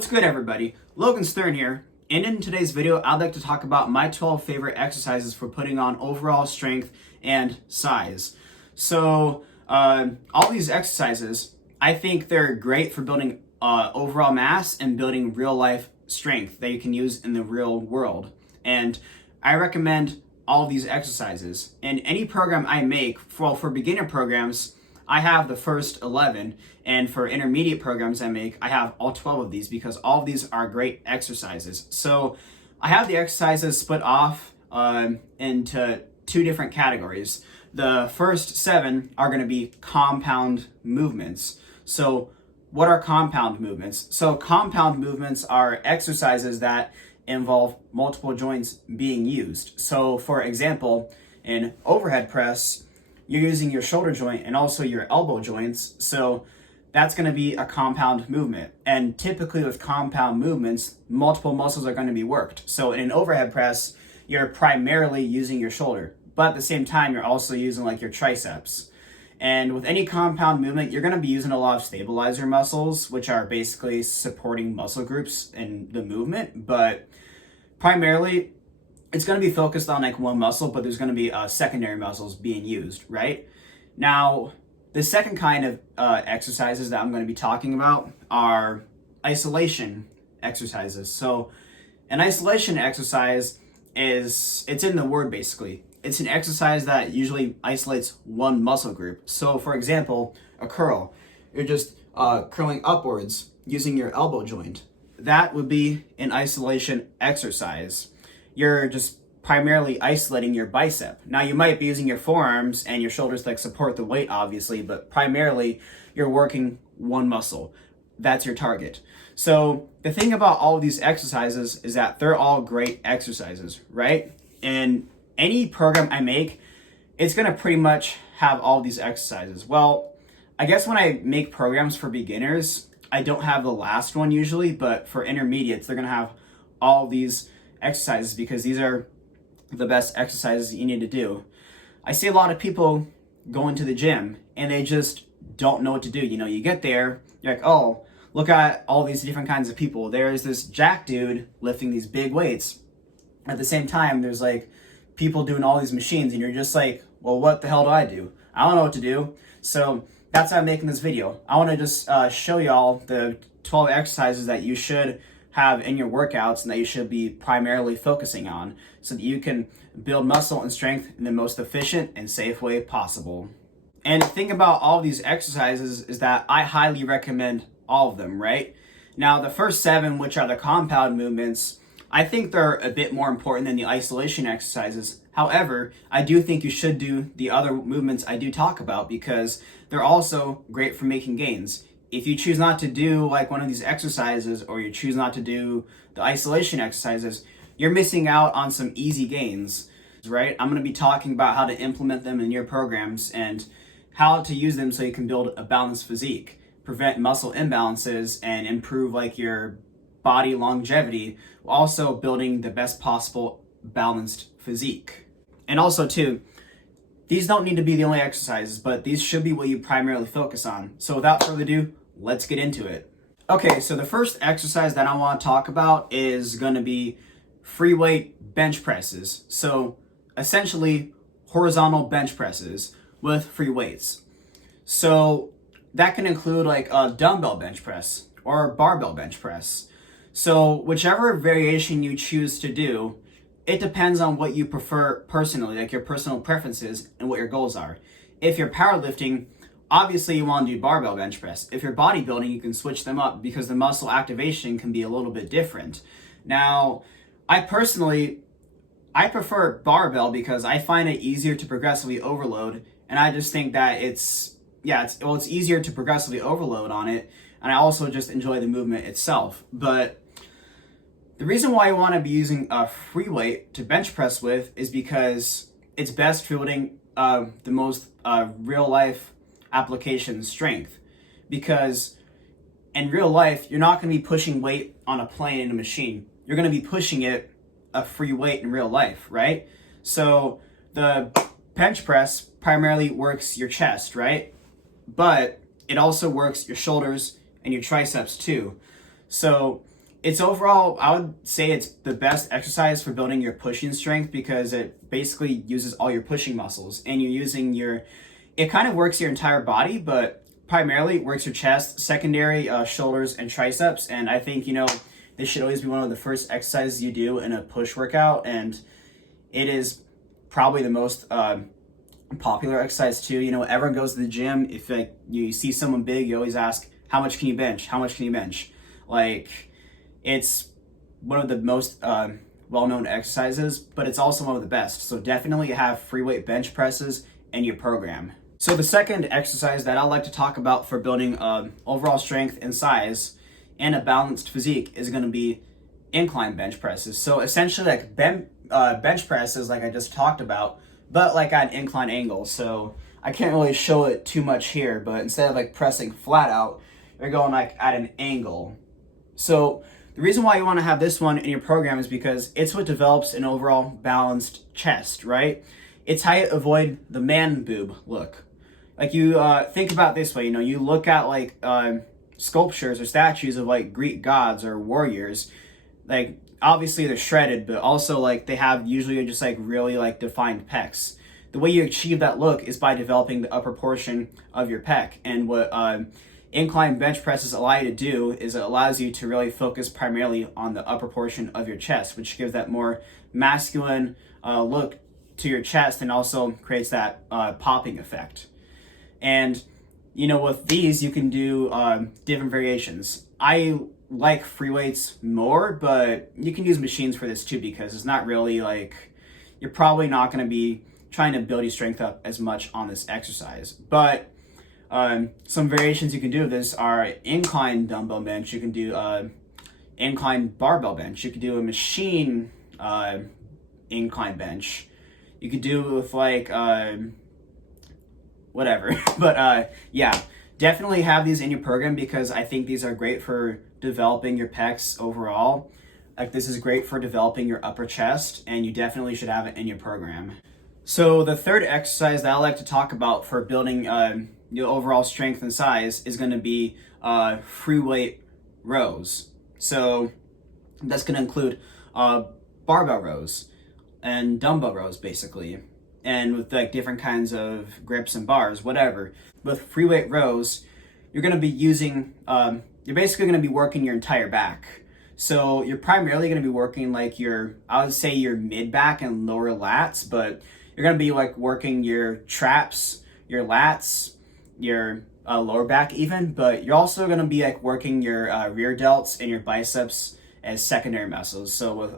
What's good, everybody? Logan Stern here, and in today's video I'd like to talk about my 12 favorite exercises for putting on overall strength and size. So all these exercises, I think they're great for building overall mass and building real life strength that you can use in the real world. And I recommend all these exercises. And any program I make, for beginner programs, I have the first 11, and for intermediate programs I make, I have all 12 of these because all of these are great exercises. So I have the exercises split off into two different categories. The first 7 are going to be compound movements. So what are compound movements? So compound movements are exercises that involve multiple joints being used. So for example, in overhead press, you're using your shoulder joint and also your elbow joints. So that's going to be a compound movement. And typically with compound movements, multiple muscles are going to be worked. So in an overhead press, you're primarily using your shoulder, but at the same time, you're also using like your triceps. And with any compound movement, you're going to be using a lot of stabilizer muscles, which are basically supporting muscle groups in the movement. But primarily, it's going to be focused on like one muscle, but there's going to be secondary muscles being used, right? Now, the second kind of exercises that I'm going to be talking about are isolation exercises. So an isolation exercise it's in the word basically. It's an exercise that usually isolates one muscle group. So for example, a curl. You're just curling upwards using your elbow joint. That would be an isolation exercise. You're just primarily isolating your bicep. Now you might be using your forearms and your shoulders to like support the weight obviously, but primarily you're working one muscle. That's your target. So the thing about all of these exercises is that they're all great exercises, right? And any program I make, it's gonna pretty much have all these exercises. Well, I guess when I make programs for beginners, I don't have the last one usually, but for intermediates, they're gonna have all these exercises because these are the best exercises you need to do. I see a lot of people go into the gym and they just don't know what to do. You know, you get there, you're like, oh, look at all these different kinds of people. There's this jack dude lifting these big weights. At the same time, there's like people doing all these machines and you're just like, well, what the hell do I do? I don't know what to do. So that's why I'm making this video. I want to just show y'all the 12 exercises that you should have in your workouts and that you should be primarily focusing on so that you can build muscle and strength in the most efficient and safe way possible. And the thing about all of these exercises is that I highly recommend all of them, right? Now, the first 7, which are the compound movements, I think they're a bit more important than the isolation exercises. However, I do think you should do the other movements I do talk about because they're also great for making gains. If you choose not to do like one of these exercises or you choose not to do the isolation exercises, you're missing out on some easy gains, right? I'm going to be talking about how to implement them in your programs and how to use them so you can build a balanced physique, prevent muscle imbalances, and improve like your body longevity, while also building the best possible balanced physique. And also too, these don't need to be the only exercises, but these should be what you primarily focus on. So without further ado, let's get into it. Okay, so the first exercise that I want to talk about is going to be free weight bench presses. So essentially horizontal bench presses with free weights. So that can include like a dumbbell bench press or a barbell bench press. So whichever variation you choose to do, it depends on what you prefer personally, like your personal preferences and what your goals are. If you're powerlifting, obviously you want to do barbell bench press. If you're bodybuilding, you can switch them up because the muscle activation can be a little bit different. Now, I prefer barbell because I find it easier to progressively overload, and I just think that it's easier to progressively overload on it, and I also just enjoy the movement itself. But the reason why I want to be using a free weight to bench press with is because it's best for building the most real life application strength. Because in real life, you're not going to be pushing weight on a plane in a machine. You're going to be pushing it a free weight in real life, right? So the bench press primarily works your chest, right? But it also works your shoulders and your triceps too. So It's overall, I would say it's the best exercise for building your pushing strength because it basically uses all your pushing muscles and you're using it kind of works your entire body, but primarily it works your chest, secondary, shoulders, and triceps. And I think, this should always be one of the first exercises you do in a push workout. And it is probably the most popular exercise too. Everyone goes to the gym. If you see someone big, you always ask, how much can you bench? How much can you bench? It's one of the most well-known exercises, but it's also one of the best. So definitely have free weight bench presses in your program. So the second exercise that I like to talk about for building overall strength and size and a balanced physique is going to be incline bench presses. So essentially like bench presses like I just talked about, but like at an incline angle. So I can't really show it too much here, but instead of like pressing flat out, you're going like at an angle. So the reason why you want to have this one in your program is because it's what develops an overall balanced chest, right? It's how you avoid the man boob look. Like you think about it this way, you look at like sculptures or statues of like Greek gods or warriors, like obviously they're shredded, but also like they have usually just like really like defined pecs. The way you achieve that look is by developing the upper portion of your pec. And what incline bench presses allow you to do is it allows you to really focus primarily on the upper portion of your chest, which gives that more masculine look to your chest and also creates that popping effect. And with these you can do different variations. I like free weights more, but you can use machines for this too because it's not really like, you're probably not going to be trying to build your strength up as much on this exercise. But some variations you can do of this are incline dumbbell bench. You can do incline barbell bench. You can do a machine incline bench. You could do it with like whatever. But yeah, definitely have these in your program because I think these are great for developing your pecs overall. Like this is great for developing your upper chest, and you definitely should have it in your program. So the third exercise that I like to talk about for building your overall strength and size is going to be free weight rows. So that's going to include barbell rows and dumbbell rows basically, and with like different kinds of grips and bars, whatever. With free weight rows, you're going to be using, you're basically going to be working your entire back. So you're primarily going to be working like I would say your mid back and lower lats, but you're going to be like working your traps, your lats, your lower back even, but you're also going to be like working your rear delts and your biceps as secondary muscles. So with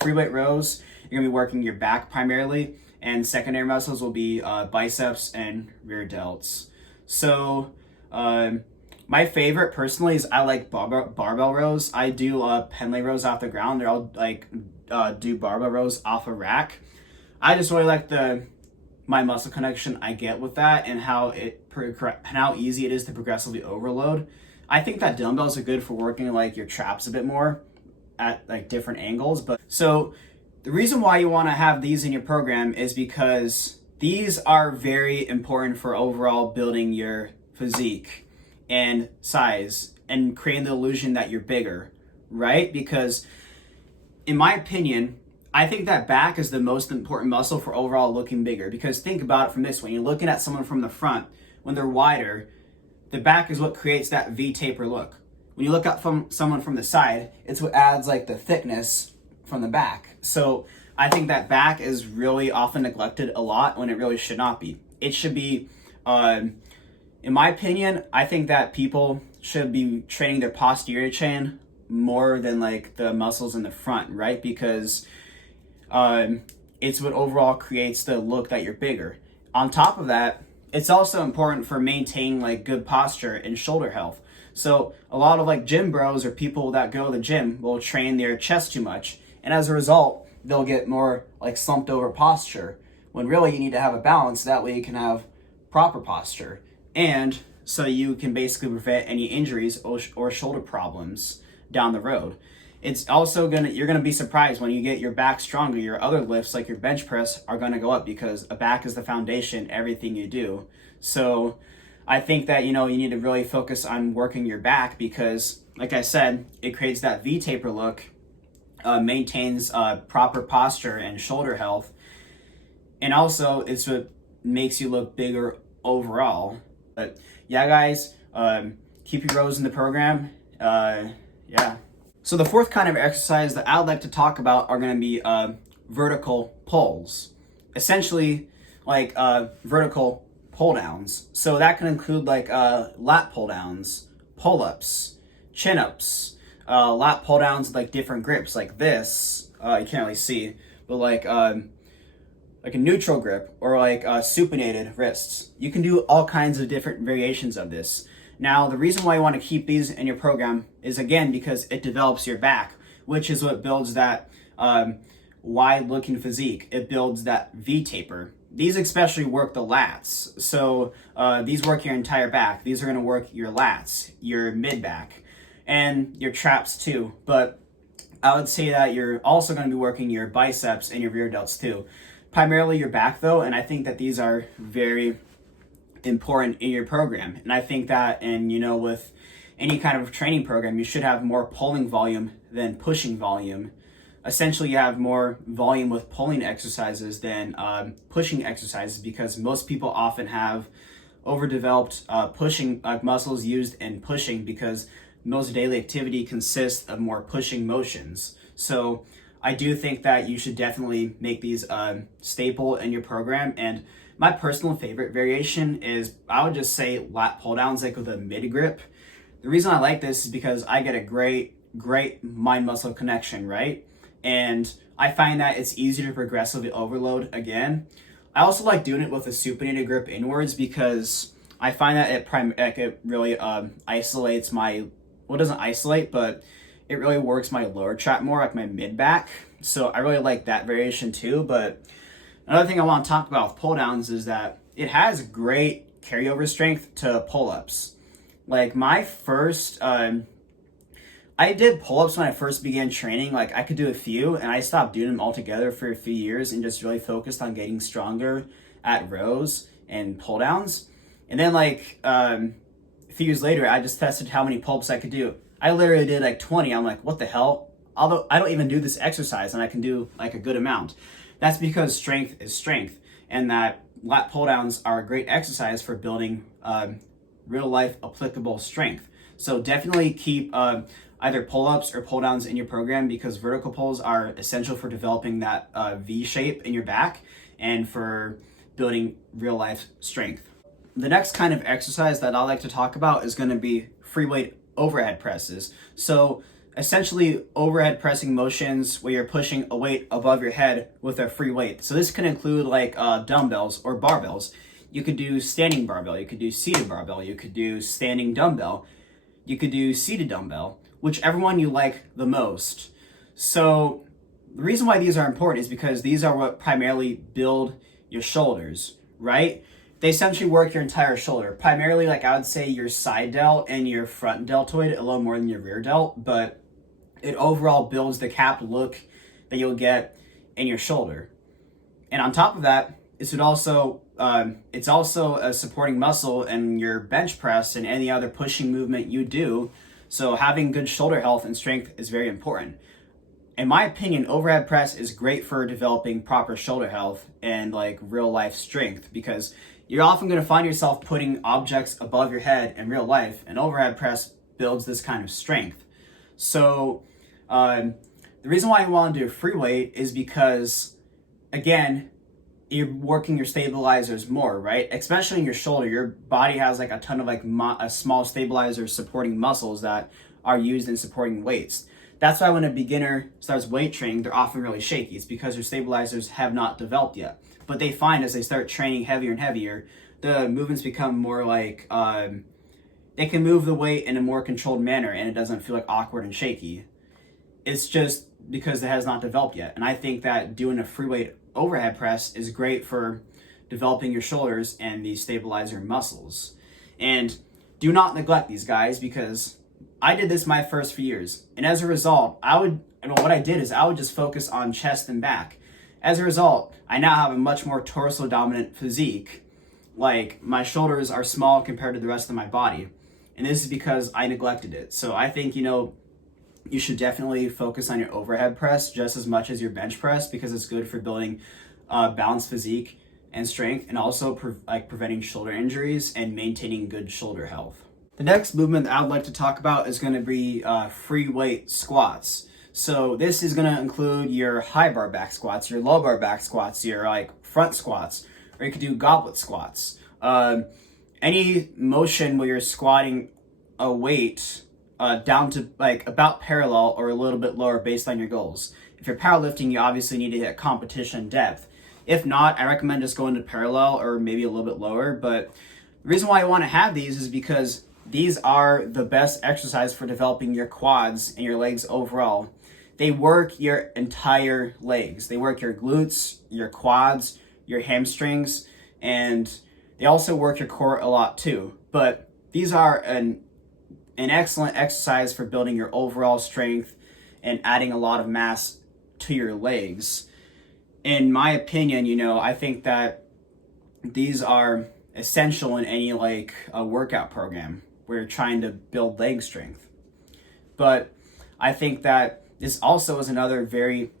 free weight rows, you're going to be working your back primarily, and secondary muscles will be biceps and rear delts. So my favorite personally is I like barbell rows. I do Pendlay rows off the ground. They're all like do barbell rows off a rack. I just really like my muscle connection I get with that and how easy it is to progressively overload. I think that dumbbells are good for working like your traps a bit more at like different angles. But so the reason why you want to have these in your program is because these are very important for overall building your physique and size and creating the illusion that you're bigger, right? Because in my opinion, I think that back is the most important muscle for overall looking bigger, because think about it from this way. You're looking at someone from the front, when they're wider, the back is what creates that V taper look. When you look at someone from the side, it's what adds like the thickness from the back. So I think that back is really often neglected a lot when it really should not be. It should be, in my opinion, I think that people should be training their posterior chain more than like the muscles in the front, right? Because it's what overall creates the look that you're bigger. On top of that, it's also important for maintaining like good posture and shoulder health. So a lot of like gym bros or people that go to the gym will train their chest too much, and as a result, they'll get more like slumped over posture, when really you need to have a balance. That way you can have proper posture, and so you can basically prevent any injuries or shoulder problems down the road. It's also you're gonna be surprised when you get your back stronger, your other lifts like your bench press are gonna go up, because a back is the foundation, everything you do. So I think that, you need to really focus on working your back because, like I said, it creates that V-taper look, maintains proper posture and shoulder health, and also it's what makes you look bigger overall. But yeah, guys, keep your rows in the program. Yeah. So the fourth kind of exercise that I would like to talk about are going to be vertical pulls. Essentially, like vertical pull downs. So that can include like lat pull downs, pull ups, chin ups, lat pull downs with like different grips, like this. You can't really see, but like a neutral grip or like supinated wrists. You can do all kinds of different variations of this. Now, the reason why you want to keep these in your program is, again, because it develops your back, which is what builds that wide-looking physique. It builds that V-taper. These especially work the lats. So these work your entire back. These are going to work your lats, your mid-back, and your traps too. But I would say that you're also going to be working your biceps and your rear delts too. Primarily your back though, and I think that these are very important in your program. And I think that with any kind of training program, you should have more pulling volume than pushing volume. Essentially, you have more volume with pulling exercises than pushing exercises because most people often have overdeveloped pushing muscles used in pushing because most daily activity consists of more pushing motions. So I do think that you should definitely make these staple in your program. And my personal favorite variation is, I would just say lat pull downs, like with a mid grip. The reason I like this is because I get a great mind muscle connection, right? And I find that it's easier to progressively overload again. I also like doing it with a supinated grip inwards because I find that it really isolates my, well, it doesn't isolate, but it really works my lower trap more, like my mid back. So I really like that variation too. But another thing I want to talk about with pull downs is that it has great carryover strength to pull ups. Like my first, I did pull ups when I first began training. Like I could do a few and I stopped doing them altogether for a few years and just really focused on getting stronger at rows and pull downs. And then like a few years later, I just tested how many pull ups I could do. I literally did like 20. I'm like, what the hell? Although I don't even do this exercise and I can do like a good amount. That's because strength is strength, and that lat pull downs are a great exercise for building real life applicable strength. So definitely keep either pull ups or pull downs in your program because vertical pulls are essential for developing that V shape in your back and for building real life strength. The next kind of exercise that I like to talk about is going to be free weight overhead presses. So essentially overhead pressing motions where you're pushing a weight above your head with a free weight. So this can include like dumbbells or barbells. You could do standing barbell, you could do seated barbell, you could do standing dumbbell, you could do seated dumbbell, whichever one you like the most. So the reason why these are important is because these are what primarily build your shoulders, right? They essentially work your entire shoulder. Primarily, like I would say your side delt and your front deltoid a little more than your rear delt, but it overall builds the capped look that you'll get in your shoulder. And on top of that, it's also a supporting muscle in your bench press and any other pushing movement you do. So having good shoulder health and strength is very important. In my opinion, overhead press is great for developing proper shoulder health and like real life strength because you're often going to find yourself putting objects above your head in real life, and overhead press builds this kind of strength. So the reason why you want to do free weight is because, again, you're working your stabilizers more, right? Especially in your shoulder. Your body has like a ton of like small stabilizer supporting muscles that are used in supporting weights. That's why when a beginner starts weight training, they're often really shaky. It's because their stabilizers have not developed yet. But they find as they start training heavier and heavier, the movements become more like, they can move the weight in a more controlled manner and it doesn't feel like awkward and shaky. It's just because it has not developed yet. And I think that doing a free weight overhead press is great for developing your shoulders and these stabilizer muscles. And do not neglect these guys because I did this my first few years. And as a result, what I did is I would just focus on chest and back. As a result, I now have a much more torso dominant physique like my shoulders are small compared to the rest of my body. And this is because I neglected it. So I think, you should definitely focus on your overhead press just as much as your bench press, because it's good for building balanced physique and strength, and also preventing shoulder injuries and maintaining good shoulder health. The next movement that I'd like to talk about is going to be free weight squats. So this is going to include your high bar back squats, your low bar back squats, your front squats, or you could do goblet squats. Any motion where you're squatting a weight down to about parallel or a little bit lower based on your goals. If you're powerlifting, you obviously need to hit competition depth. If not, I recommend just going to parallel or maybe a little bit lower. But the reason why I want to have these is because these are the best exercise for developing your quads and your legs overall. They work your entire legs. They work your glutes, your quads, your hamstrings, and they also work your core a lot too. But these are an excellent exercise for building your overall strength and adding a lot of mass to your legs. In my opinion, I think that these are essential in any a workout program where you're trying to build leg strength. But I think that this also is another very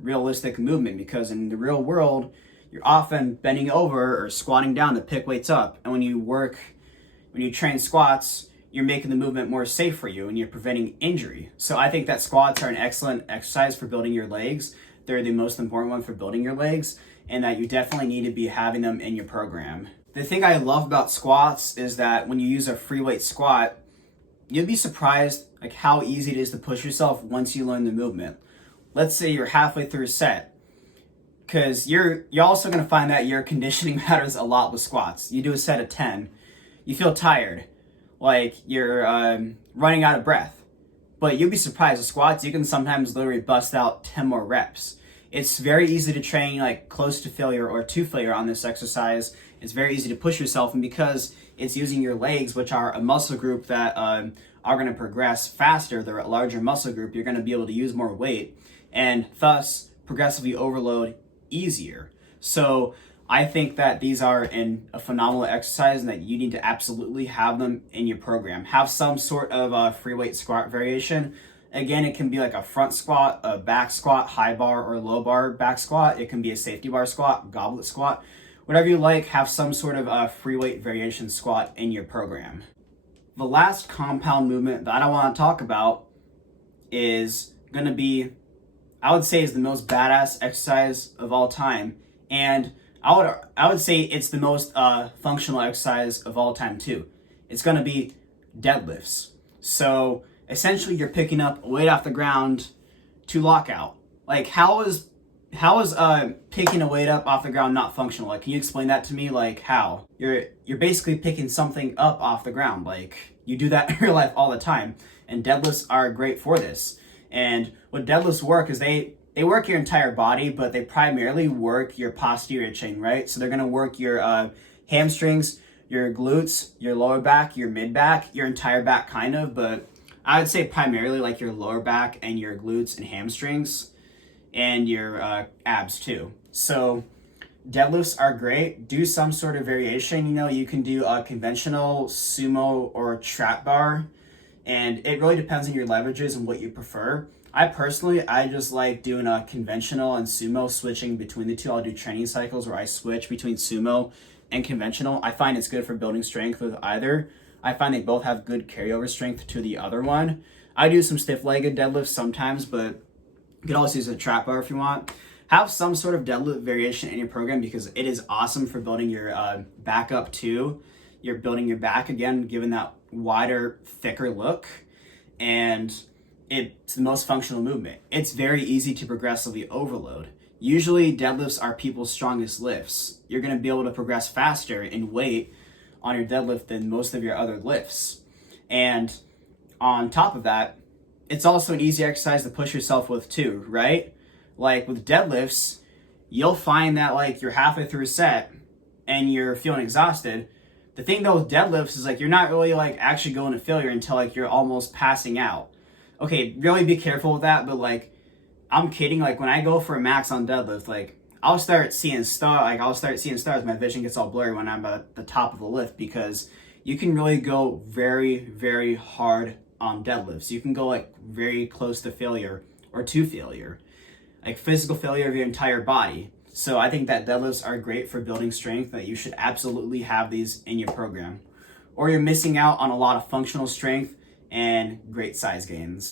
realistic movement, because in the real world, you're often bending over or squatting down to pick weights up. And when you train squats, you're making the movement more safe for you and you're preventing injury. So I think that squats are an excellent exercise for building your legs. They're the most important one for building your legs, and that you definitely need to be having them in your program. The thing I love about squats is that when you use a free weight squat, you'll be surprised how easy it is to push yourself once you learn the movement. Let's say you're halfway through a set, because you're also going to find that your conditioning matters a lot with squats. You do a set of 10, you feel tired, you're running out of breath. But you'll be surprised, with squats, you can sometimes literally bust out 10 more reps. It's very easy to train close to failure or to failure on this exercise. It's very easy to push yourself, and because it's using your legs, which are a muscle group that are going to progress faster, they're a larger muscle group, you're going to be able to use more weight and thus progressively overload easier. So I think that these are a phenomenal exercise, and that you need to absolutely have them in your program. Have some sort of free weight squat variation. Again, it can be a front squat, a back squat, high bar or low bar back squat. It can be a safety bar squat, goblet squat. Whatever you like, have some sort of free weight variation squat in your program. The last compound movement that I want to talk about is going to be, I would say, is the most badass exercise of all time. And I would say it's the most functional exercise of all time too. It's going to be deadlifts. So essentially, you're picking up weight off the ground to lockout. How is picking a weight up off the ground not functional? Can you explain that to me? How? You're basically picking something up off the ground. You do that in real life all the time, and deadlifts are great for this. And what deadlifts work is they work your entire body, but they primarily work your posterior chain, right? So they're going to work your hamstrings, your glutes, your lower back, your mid back, your entire back kind of, but I would say primarily your lower back and your glutes and hamstrings and your abs too. So deadlifts are great. Do some sort of variation. You can do a conventional sumo or trap bar, and it really depends on your leverages and what you prefer. I just like doing a conventional and sumo, switching between the two. I'll do training cycles where I switch between sumo and conventional. I find it's good for building strength with either. I find they both have good carryover strength to the other one. I do some stiff-legged deadlifts sometimes, but you can also use a trap bar if you want. Have some sort of deadlift variation in your program, because it is awesome for building your back up too. You're building your back again, given that wider, thicker look, and it's the most functional movement. It's very easy to progressively overload. Usually deadlifts are people's strongest lifts. You're going to be able to progress faster in weight on your deadlift than most of your other lifts. And on top of that, it's also an easy exercise to push yourself with too, right? With deadlifts, you'll find that you're halfway through a set and you're feeling exhausted. The thing though with deadlifts is you're not really actually going to failure until you're almost passing out. Okay, really be careful with that, but I'm kidding. When I go for a max on deadlift, I'll start seeing stars. My vision gets all blurry when I'm at the top of the lift, because you can really go very, very hard on deadlifts. You can go like very close to failure or to failure, like physical failure of your entire body. So I think that deadlifts are great for building strength, that you should absolutely have these in your program, or you're missing out on a lot of functional strength and great size gains.